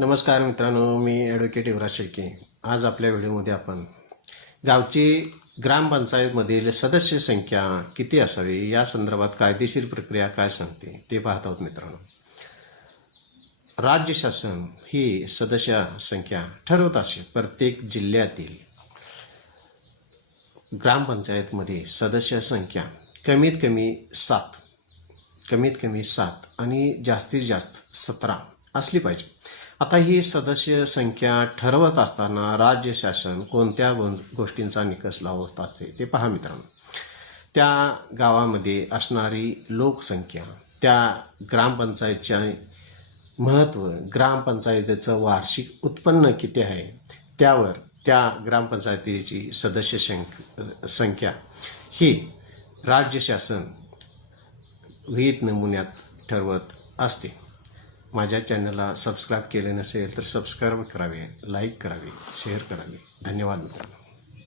नमस्कार मित्रांनो, मी ॲडव्होकेट युवराज शेळके. आज आपल्या व्हिडिओमध्ये आपण गावची ग्रामपंचायतमधील सदस्य संख्या किती असावी या संदर्भात कायदेशीर प्रक्रिया काय सांगते ते पाहत आहोत. मित्रांनो, राज्य शासन ही सदस्य संख्या ठरवत असे. प्रत्येक जिल्ह्यातील ग्रामपंचायतमध्ये सदस्य संख्या कमीत कमी 7 आणि जास्तीत जास्त 17 असली पाहिजे. आता ही सदस्य संख्या ठरवत असताना राज्य शासन कोणत्या गोष्टींचा निकष लावत असते ते पहा मित्रांनो. त्या गावामध्ये असणारी लोकसंख्या, त्या ग्रामपंचायतचे महत्त्व, ग्रामपंचायतीचं वार्षिक उत्पन्न किती आहे, त्यावर त्या ग्रामपंचायतीची सदस्य संख्या ही राज्य शासन विहित नमुन्यात ठरवत असते. माझ्या चॅनलला सबस्क्राईब केले नसेल तर सबस्क्राईब करावे, लाईक करावे, शेअर करावे. धन्यवाद मित्रांनो.